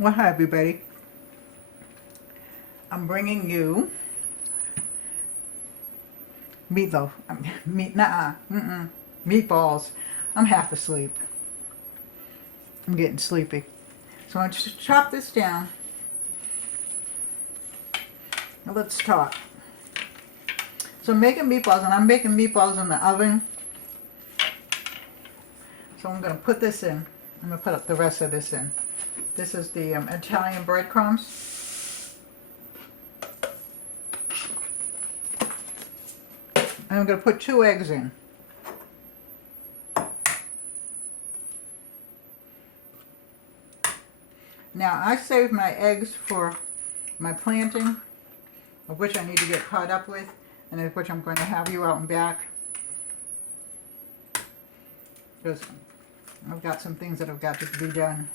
Well, hi everybody. I'm bringing you meatloaf. Meatballs. I'm half asleep. I'm getting sleepy. So I'm just chop this down. Now let's talk. So I'm making meatballs, and I'm making meatballs in the oven. So I'm going to put this in. I'm going to put up the rest of this in. This is the Italian breadcrumbs. And I'm going to put 2 eggs in. Now I saved my eggs for my planting, of which I need to get caught up with, and of which I'm going to have you out and back. Because I've got some things that have got to be done.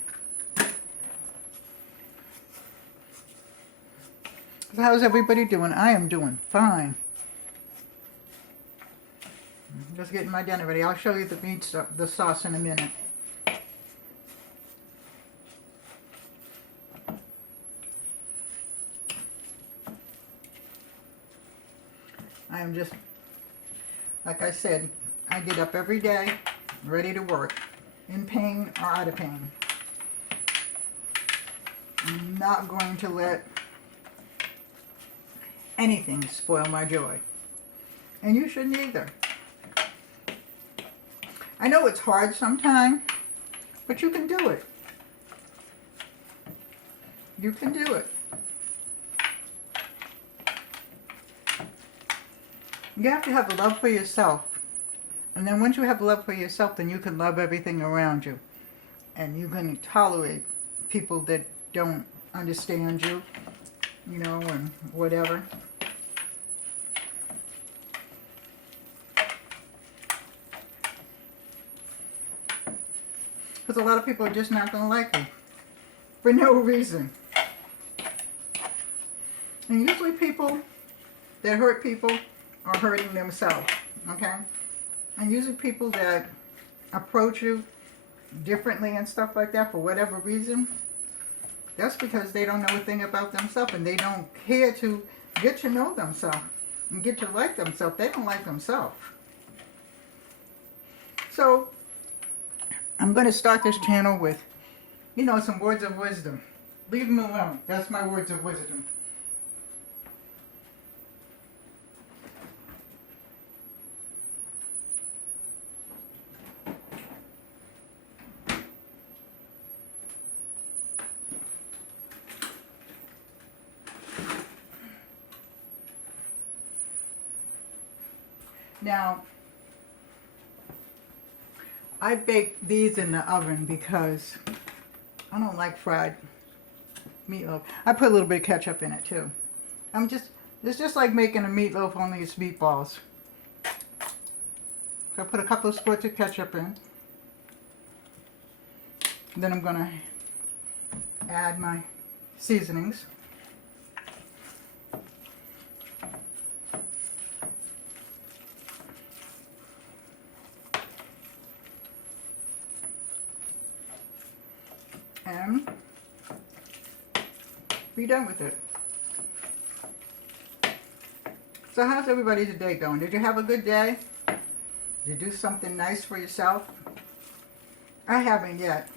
So how's everybody doing? I am doing fine. Just getting my dinner ready. I'll show you the meat stuff, the sauce in a minute. I am just, like I said, I get up every day ready to work, in pain or out of pain. I'm not going to let anything spoil my joy. And you shouldn't either. I know it's hard sometimes, but you can do it. You can do it. You have to have a love for yourself. And then once you have love for yourself, then you can love everything around you. And you can tolerate people that don't understand you, you know, and whatever. Because a lot of people are just not going to like you. For no reason. And usually people that hurt people are hurting themselves, okay? And usually people that approach you differently and stuff like that for whatever reason, that's because they don't know a thing about themselves and they don't care to get to know themselves and get to like themselves. They don't like themselves. So, I'm going to start this channel with, you know, some words of wisdom. Leave them alone. That's my words of wisdom. Now, I bake these in the oven because I don't like fried meatloaf. I put a little bit of ketchup in it too. It's just like making a meatloaf, only it's meatballs. So I put a couple of squirts of ketchup in. Then I'm going to add my seasonings. And be done with it. So how's everybody's day going? Did you have a good day? Did you do something nice for yourself? I haven't yet.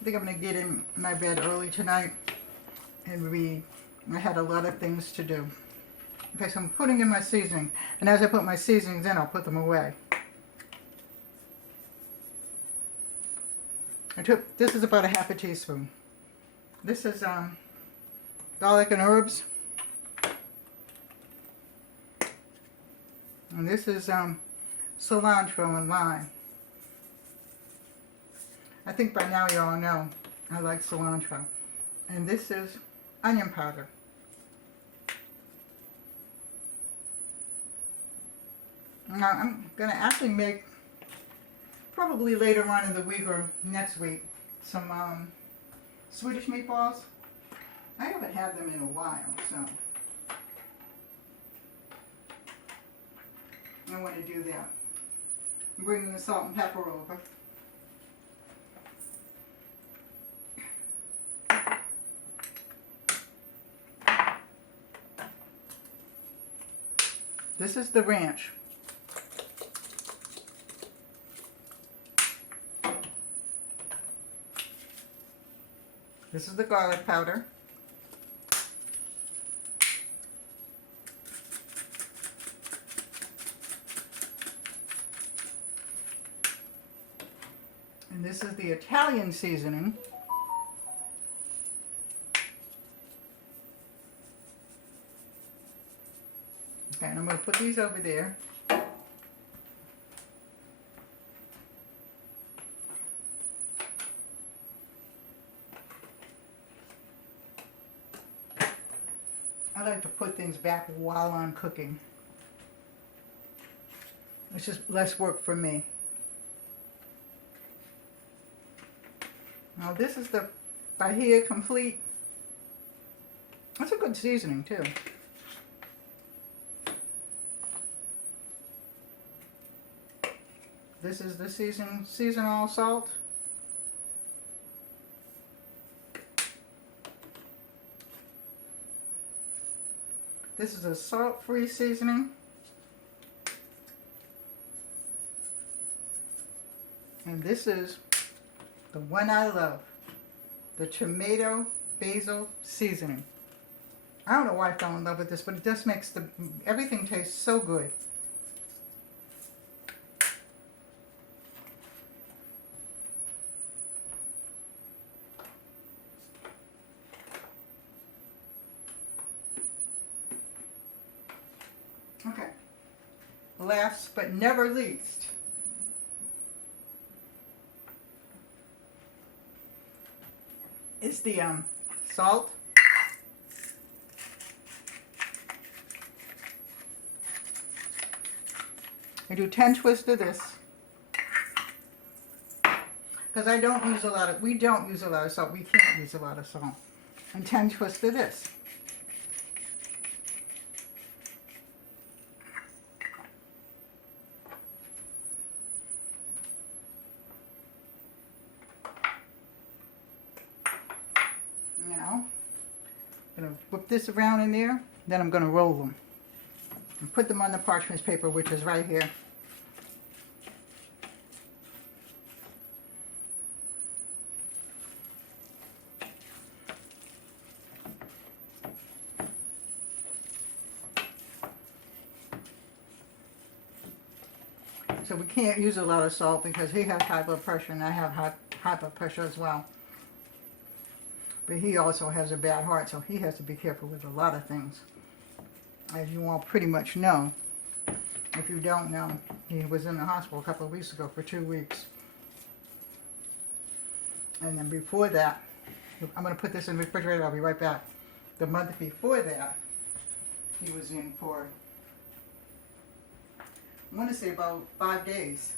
I think I'm going to get in my bed early tonight and read. I had a lot of things to do. Okay, so I'm putting in my seasoning. And as I put my seasonings in, I'll put them away. This is about a half a teaspoon. This is garlic and herbs. And this is cilantro and lime. I think by now you all know I like cilantro. And this is onion powder. Now I'm going to actually make, probably later on in the week or next week, some Swedish meatballs. I haven't had them in a while, so I want to do that. I'm bringing the salt and pepper over. This is the ranch. This is the garlic powder. And this is the Italian seasoning. Okay, and I'm going to put these over there. I like to put things back while I'm cooking. It's just less work for me. Now this is the Bahia Complete. That's a good seasoning too. This is the seasonal salt. This is a salt-free seasoning. And this is the one I love, the tomato basil seasoning. I don't know why I fell in love with this, but it just makes everything taste so good. Okay, last but never least, is the salt. I do 10 twists of this because I don't use a lot of, we don't use a lot of salt. We can't use a lot of salt. And 10 twists of this. Now, I'm going to whip this around in there, then I'm going to roll them. And put them on the parchment paper, which is right here. So we can't use a lot of salt because he has high blood pressure and I have high blood pressure as well. But he also has a bad heart, so he has to be careful with a lot of things. As you all pretty much know, if you don't know, he was in the hospital a couple of weeks ago for 2 weeks. And then before that, I'm going to put this in the refrigerator, I'll be right back. The month before that, he was in for, I want to say about 5 days.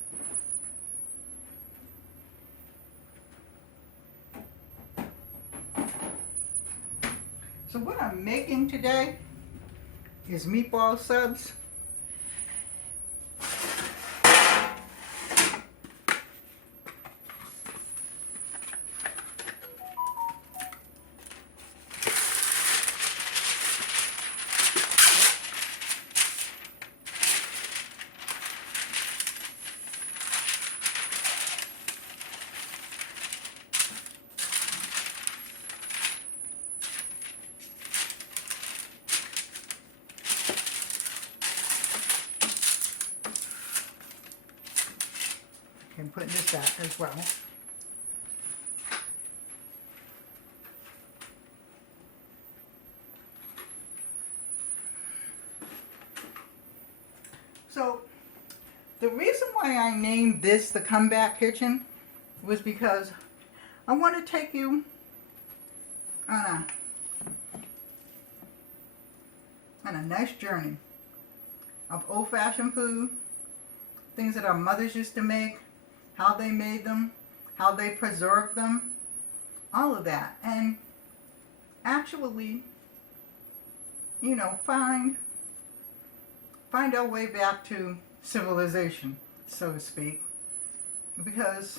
So what I'm making today is meatball subs. And putting this back as well. So the reason why I named this the Comeback Kitchen was because I want to take you on a nice journey of old-fashioned food, things that our mothers used to make, how they made them, how they preserved them, all of that. And actually, you know, find our way back to civilization, so to speak. Because,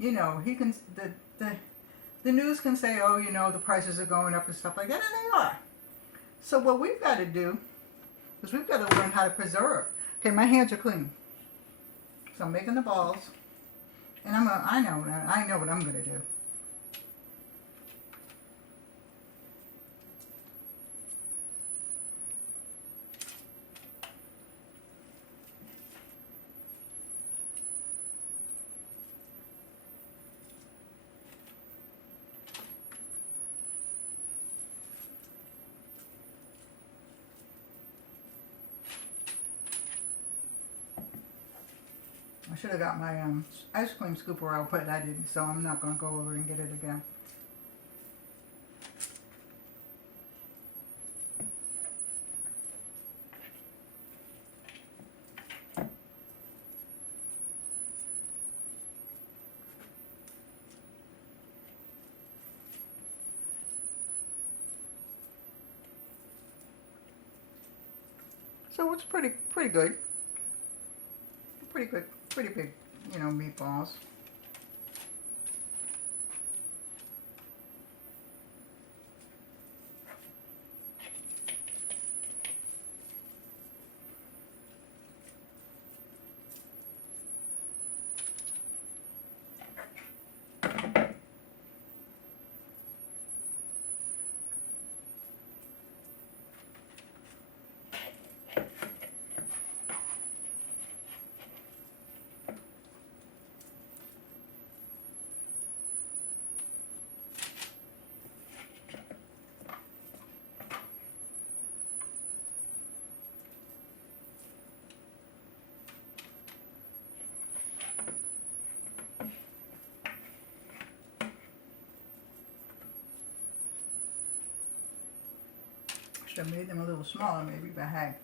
you know, the news can say, oh, you know, the prices are going up and stuff like that, and they are. So what we've got to do Because we've got to learn how to preserve. Okay, my hands are clean. So I'm making the balls. And I know what I'm going to do. I should have got my ice cream scooper out, but I didn't, so I'm not going to go over and get it again. So it's pretty good. Pretty good, pretty big, you know, meatballs. Should have made them a little smaller maybe, but hey.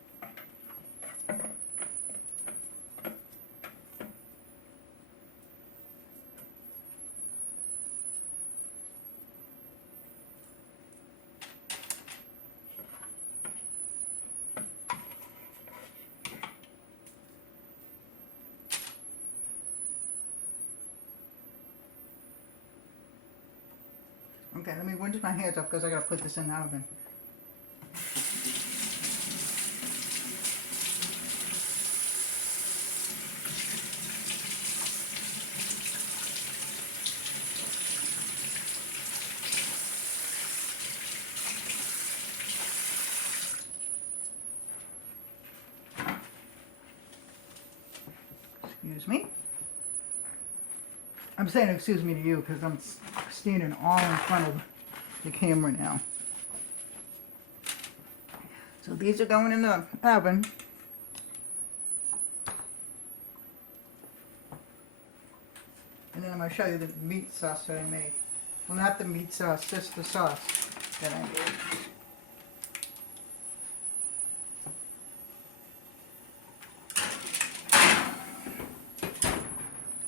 Okay, let me rinse my hands off because I gotta put this in the oven. Excuse me. I'm saying excuse me to you because I'm standing all in front of the camera now. So these are going in the oven. And then I'm going to show you the meat sauce that I made. Well, not the meat sauce, just the sauce that I made.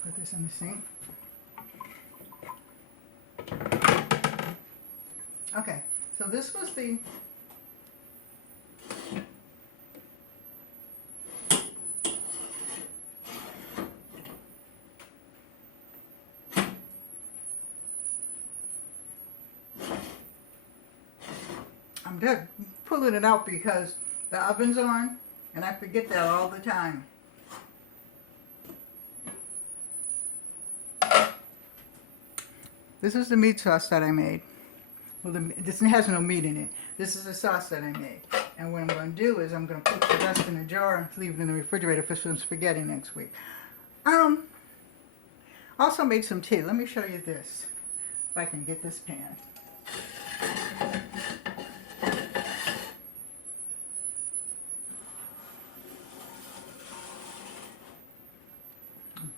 Put this in the sink. Okay, so this was the I'm just pulling it out because the oven's on and I forget that all the time. This is the meat sauce that I made. Well, this has no meat in it. This is the sauce that I made. And what I'm going to do is I'm going to put the rest in a jar and leave it in the refrigerator for some spaghetti next week. Also made some tea. Let me show you this. If I can get this pan.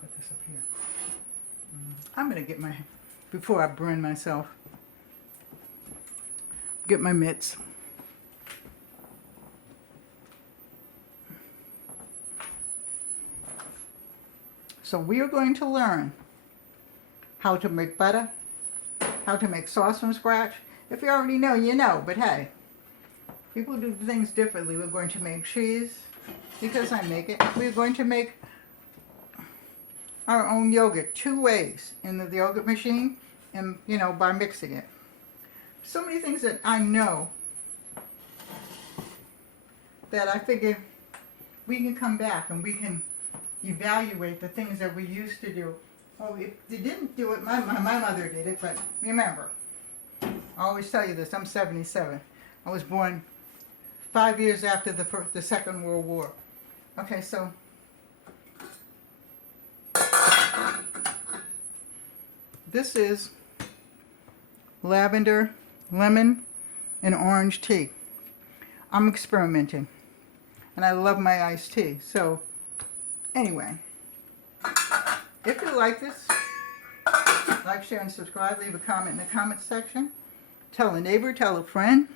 Put this up here. I'm going to get my, before I burn myself, get my mitts. So we are going to learn how to make butter, how to make sauce from scratch. If you already know, you know, but hey, people do things differently. We're going to make cheese because I make it. We're going to make our own yogurt 2 ways, in the yogurt machine and, you know, by mixing it. So many things that I know that I figure we can come back and we can evaluate the things that we used to do. Well, if they didn't do it, my mother did it, but remember, I always tell you this, I'm 77. I was born 5 years after the Second World War. Okay, so this is lavender, lemon, and orange tea. I'm experimenting, and I love my iced tea. So anyway, if you like this, like, share, and subscribe. Leave a comment in the comment section. Tell a neighbor, tell a friend,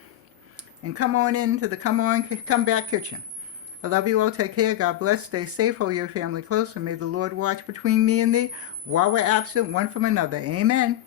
and come on into the Come Back Kitchen. I love you all. Take care. God bless. Stay safe. Hold your family close, and may the Lord watch between me and thee while we're absent one from another. Amen.